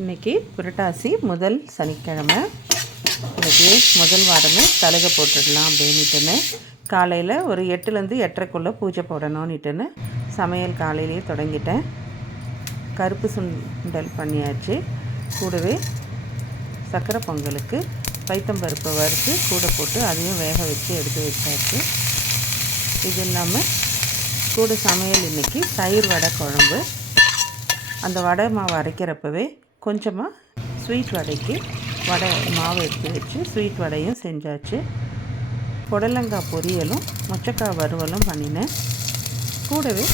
இன்றைக்கி புரட்டாசி முதல் சனிக்கிழமை. இன்றைக்கி முதல் வாரமே தலகை போட்டுடலாம் அப்படின்ட்டுன்னு காலையில் ஒரு 8லேருந்து 8:30 பூஜை போடணும்னுட்டுன்னு சமையல் காலையிலேயே தொடங்கிட்டேன். கருப்பு சுண்டல் பண்ணியாச்சு. கூடவே சக்கரை பொங்கலுக்கு பைத்தம்பருப்பை வறுத்து கூட போட்டு அதையும் வேக வச்சு எடுத்து வச்சாச்சு. இது இல்லாமல் கூட சமையல் இன்றைக்கி தயிர் வடை குழம்பு. அந்த வடை மாவு அரைக்கிறப்பவே கொஞ்சமாக ஸ்வீட் வடைக்கு வடை மாவு எடுத்து வச்சு ஸ்வீட் வடையும் செஞ்சாச்சு. புடலங்காய் பொரியலும் மொச்சக்காய் வறுவலும் பண்ணினேன். கூடவே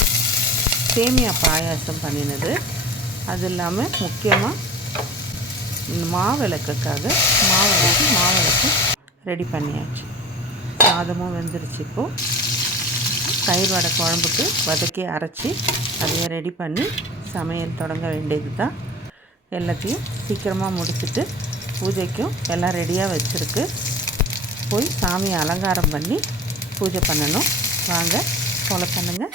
சேமியா பாயாசம் பண்ணினது. அது இல்லாமல் முக்கியமாக மாவிளக்குக்காக மாவிளக்கு ரெடி பண்ணியாச்சு. சாதமும் வெந்துருச்சு. இப்போது தயிர் வடை குழம்புக்கு வதக்கி அரைச்சி அதையும் ரெடி பண்ணி சமையல் தொடங்க வேண்டியது தான். எல்லாத்தையும் சீக்கிரமாக முடிச்சுட்டு பூஜைக்கும் எல்லாம் ரெடியாக வச்சுருக்கு. போய் சாமியை அலங்காரம் பண்ணி பூஜை பண்ணணும். வாங்க ஃபாலோ பண்ணுங்கள்.